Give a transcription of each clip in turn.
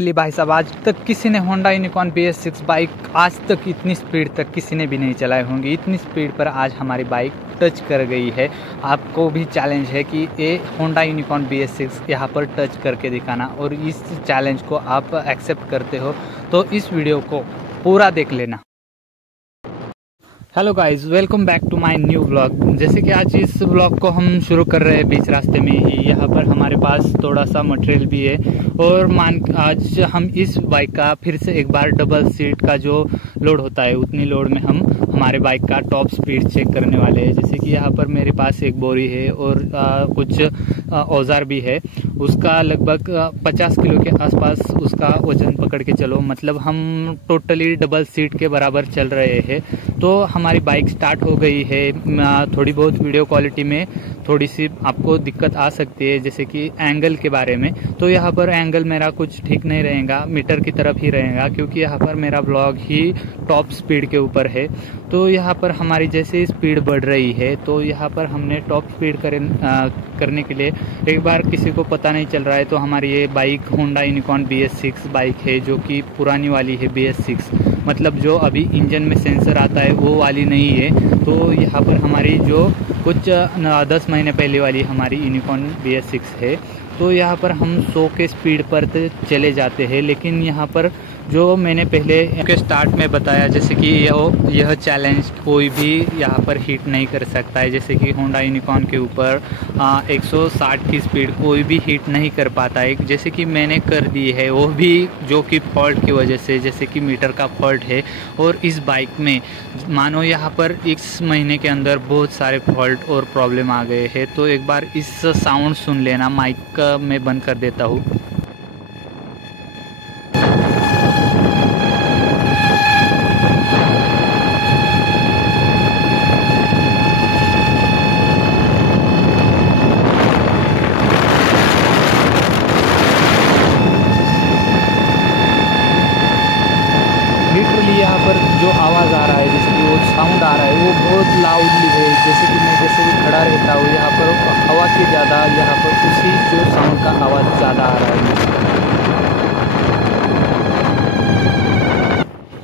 भाई साहब, आज तक किसी ने होंडा यूनिकॉर्न BS6 बाइक आज तक इतनी स्पीड तक किसी ने भी नहीं चलाई होंगी। इतनी स्पीड पर आज हमारी बाइक टच कर गई है। आपको भी चैलेंज है कि ये होंडा यूनिकॉर्न BS6 यहाँ पर टच करके दिखाना, और इस चैलेंज को आप एक्सेप्ट करते हो तो इस वीडियो को पूरा देख लेना। Hello guys, welcome back to my new vlog. जैसे कि आज इस व्लॉग को हम शुरू कर रहे हैं बीच रास्ते में ही। यहाँ पर हमारे पास थोड़ा सा मटेरियल भी है, और आज हम इस बाइक का फिर से एक बार डबल सीट का जो लोड होता है उतनी लोड में हम हमारे बाइक का टॉप स्पीड चेक करने वाले हैं। जैसे कि यहाँ पर मेरे पास एक बोरी है और कुछ औजार भी है। उसका लगभग 50 किलो के आसपास उसका वजन पकड़ के चलो, मतलब हम टोटली डबल सीट के बराबर चल रहे हैं। तो हमारी बाइक स्टार्ट हो गई है। थोड़ी बहुत वीडियो क्वालिटी में थोड़ी सी आपको दिक्कत आ सकती है, जैसे कि एंगल के बारे में। तो यहाँ पर एंगल मेरा कुछ ठीक नहीं रहेगा, मीटर की तरफ ही रहेगा, क्योंकि यहाँ पर मेरा ब्लॉग ही टॉप स्पीड के ऊपर है। तो यहाँ पर हमारी जैसे स्पीड बढ़ रही है, तो यहाँ पर हमने टॉप स्पीड करने के लिए एक बार किसी को पता नहीं चल रहा है तो हमारी ये bike Honda unicorn BS6 bike है, जो कि पुरानी वाली है BS6, मतलब जो अभी इंजन में सेंसर आता है वो वाली नहीं है। तो यहाँ पर हमारी जो कुछ 10 महीने पहले वाली हमारी यूनिकॉर्न BS6 है। तो यहाँ पर हम 100 के स्पीड पर चले जाते हैं, लेकिन यहाँ पर जो मैंने पहले के स्टार्ट में बताया, जैसे कि यह चैलेंज कोई भी यहाँ पर हिट नहीं कर सकता है। जैसे कि होंडा यूनिकॉर्न के ऊपर 160 की स्पीड कोई भी हिट नहीं कर पाता है, जैसे कि मैंने कर दी है, वो भी जो कि फॉल्ट की वजह से, जैसे कि मीटर का फॉल्ट है। और इस बाइक में मानो यहाँ पर इस महीने के अंदर बहुत सारे फॉल्ट और प्रॉब्लम आ गए हैं। तो एक बार इस साउंड सुन लेना, माइक मैं बंद कर देता हूँ। लिटरली यहाँ पर जो आवाज़ आ रहा है, जैसे कि वो साउंड आ रहा है, वो बहुत लाउडली है। जैसे कि मैं जैसे भी खड़ा रहता हूँ यहाँ पर, हवा की ज़्यादा यहाँ पर उसी जो साउंड का आवाज़ ज़्यादा आ रहा है।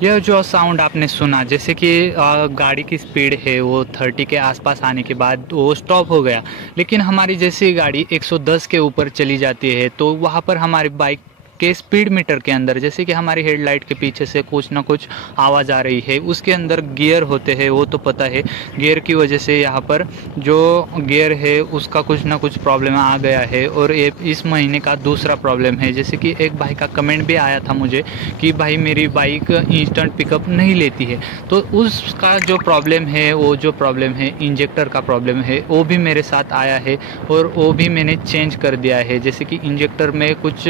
यह जो साउंड आपने सुना, जैसे कि गाड़ी की स्पीड है वो 30 के आसपास आने के बाद वो स्टॉप हो गया, लेकिन हमारी जैसी गाड़ी 110 के ऊपर चली जाती है तो वहाँ पर हमारी बाइक के स्पीड मीटर के अंदर, जैसे कि हमारी हेडलाइट के पीछे से कुछ ना कुछ आवाज़ आ रही है, उसके अंदर गियर होते हैं, वो तो पता है। गियर की वजह से यहाँ पर जो गियर है उसका कुछ ना कुछ प्रॉब्लम आ गया है, और ये इस महीने का दूसरा प्रॉब्लम है। जैसे कि एक भाई का कमेंट भी आया था मुझे कि भाई मेरी बाइक इंस्टेंट पिकअप नहीं लेती है, तो उसका जो प्रॉब्लम है, वो जो प्रॉब्लम है इंजेक्टर का प्रॉब्लम है, वो भी मेरे साथ आया है और वो भी मैंने चेंज कर दिया है। जैसे कि इंजेक्टर में कुछ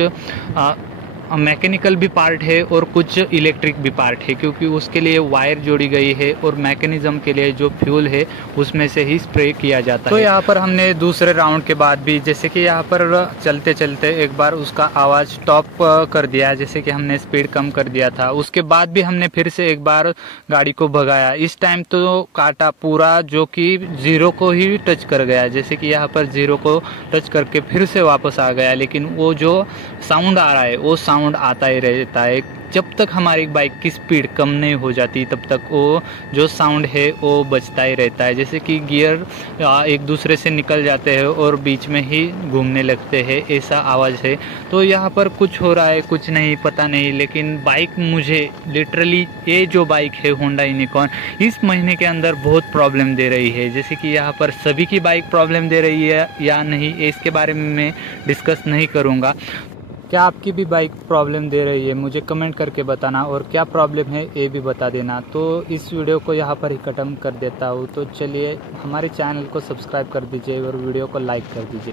मैकेनिकल भी पार्ट है और कुछ इलेक्ट्रिक भी पार्ट है, क्योंकि उसके लिए वायर जोड़ी गई है, और मैकेनिज्म के लिए जो फ्यूल है उसमें से ही स्प्रे किया जाता है। तो यहाँ पर हमने दूसरे राउंड के बाद भी, जैसे कि यहाँ पर चलते चलते एक बार उसका आवाज़ स्टॉप कर दिया, जैसे कि हमने स्पीड कम कर दिया था। उसके बाद भी हमने फिर से एक बार गाड़ी को भगाया। इस टाइम तो काटा पूरा जो कि 0 को ही टच कर गया, जैसे कि यहाँ पर 0 को टच करके फिर से वापस आ गया, लेकिन वो जो साउंड आ रहा है वो साउंड आता ही रहता है। जब तक हमारी बाइक की स्पीड कम नहीं हो जाती तब तक वो जो साउंड है वो बजता ही रहता है। जैसे कि गियर एक दूसरे से निकल जाते हैं और बीच में ही घूमने लगते हैं, ऐसा आवाज़ है। तो यहाँ पर कुछ हो रहा है, कुछ नहीं पता नहीं, लेकिन बाइक मुझे लिटरली, ये जो बाइक है होंडा यूनिकॉर्न इस महीने के अंदर बहुत प्रॉब्लम दे रही है। जैसे कि यहाँ पर सभी की बाइक प्रॉब्लम दे रही है या नहीं, इसके बारे में मैं डिस्कस नहीं करूँगा। क्या आपकी भी बाइक प्रॉब्लम दे रही है, मुझे कमेंट करके बताना, और क्या प्रॉब्लम है ये भी बता देना। तो इस वीडियो को यहाँ पर ही ख़त्म कर देता हूँ। तो चलिए, हमारे चैनल को सब्सक्राइब कर दीजिए और वीडियो को लाइक कर दीजिए।